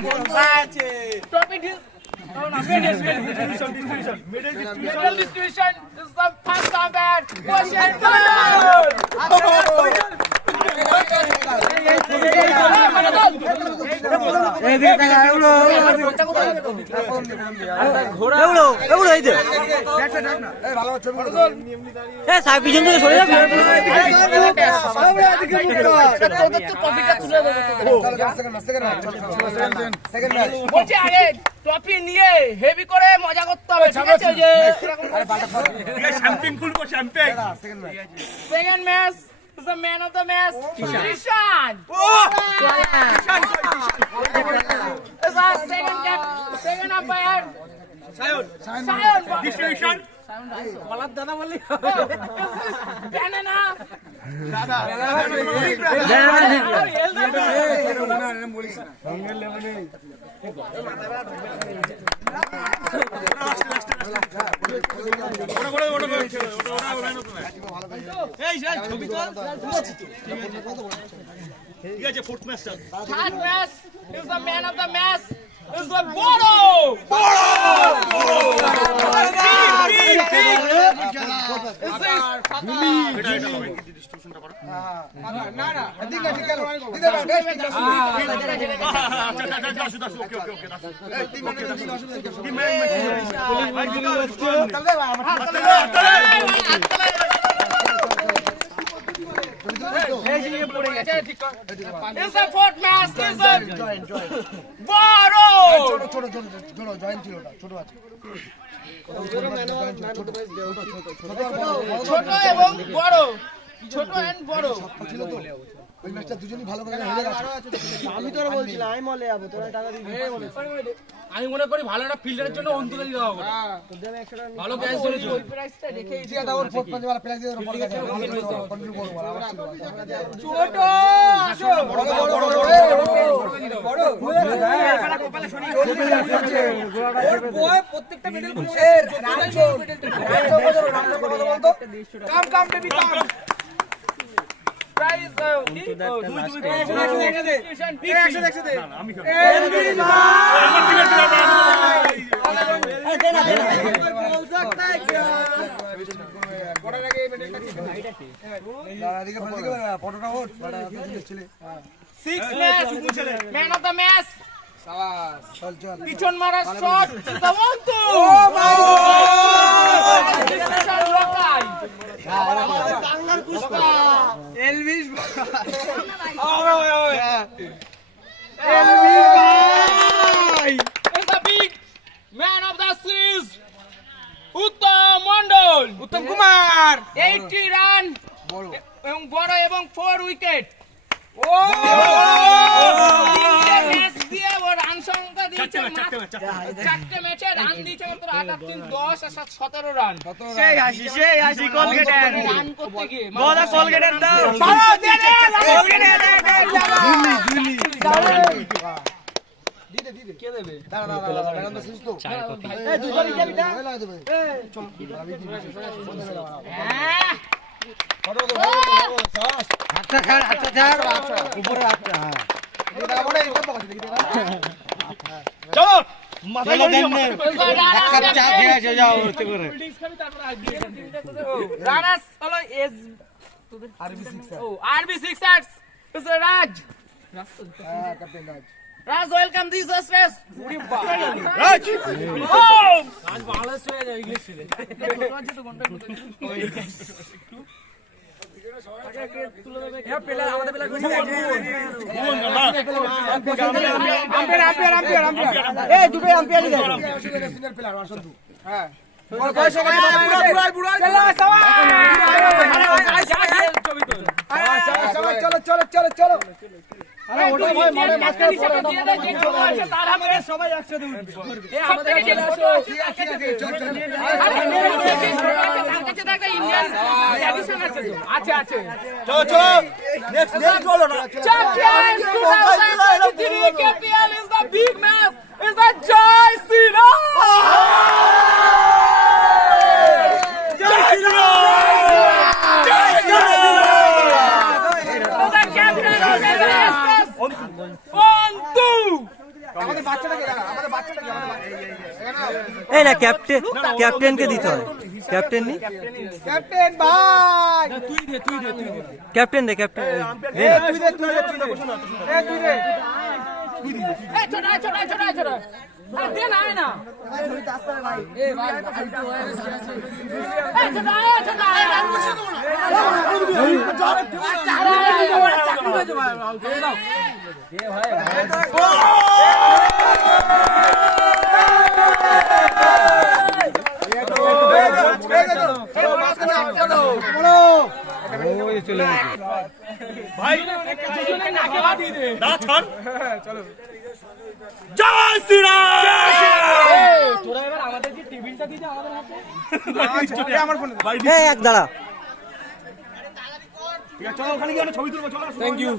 Middle distribution is the first combat. Question trophy নিয়ে heavy করে মজা করতে হবে ঠিক আছে যে শ্যাম্পেন খুলবো champagne second match is the man of the match Krishan is our second umpire Sayon distribution বলার দাদা বললি banana fourth match third match is the man of the match is the Boro is the fourth match is the Boro ছোট এবং বড় ছোট and বড় ওই ম্যাচটা দুজনই ভালো করে হেরে গেছে আমি তোরা বলছিলাম আমি মলে যাব তোরা টাকা দিবি আমি মনে করি ভালো একটা ফিল্ডারের জন্য অন্তত দিতে হবে ভালো ক্যাচ ধরেছে ওই প্রাইসটা রেখেই ঠিক আছে ওর ফোর্থ ম্যাচে वाला প্রাইস দিয়ে উপর গেছে কন্টিনিউ করব ছোট আসো বড় কপালে শরীর ওর বয় প্রত্যেকটা মেডেল গুলো come baby come price man of the match পিছন মারা শট দমন্ত বাংলার পুষ্পা এলভিস এলভিস ভাই is the big man of the series Uttam Mondal Uttam Kumar 80 run এবং বড় এবং 4 উইকেট ও ম্যাচ দিয়ে ও রান সংখ্যা দিয়েছে চারটে ম্যাচে রান দিয়েছে মাত্র 8 3 10 আর 17 রান সেই হাসি কলগেটের রান করতে গিয়ে বড় কলগেটের দাও সারা দে দে দিদে কে দেবে দাঁড়া ম্যাডাম তো সুস্থ এই দুজনই যাবি না লাগা দেবে চল আমি আচ্ছা ছাড় উপরে আচ্ছা চলো মাথা দেন এক কাপ চা খেয়ে এসে যাও উঠতে করে রানাস হলো S RB6 is Raj captain Raj Raj welcome this race রাজ আজ বাংলাদেশ হয়ে যাবে ইংলিশ ছিল ছোট আছে তো ঘন্টা আমাদের প্লেয়ার এই দুটো আম্পায়ার সিনিয়র প্লেয়ার অসন্তু হ্যাঁ চলো সবাই একসাথে আচ্ছা চলো নেক্সট চলো না KPL is the big match is the Jai Shri Ram আমাদের বাচ্চাটাকে এই না ক্যাপ্টেনকে দিতে হয়। ক্যাপ্টেন নি, ক্যাপ্টেন ভাই ক্যাপ্টেন দে, ক্যাপ্টেন দে না। তুই দে छोटा छोटा छोटा छोटा दे ना है ना ए भाई छोटा ভাই नाके बाटी दे না ছাড় চলো জয় শ্রীরাম তোরা এবার আমাদের কি টেবিলটা দিতে আমাদের হাতে আমার ফোনে ভাই এই এক দাঁড়া। ঠিক আছে চলো ওখানে গিয়ে আমরা ছবি তুলবো চলো থ্যাংক ইউ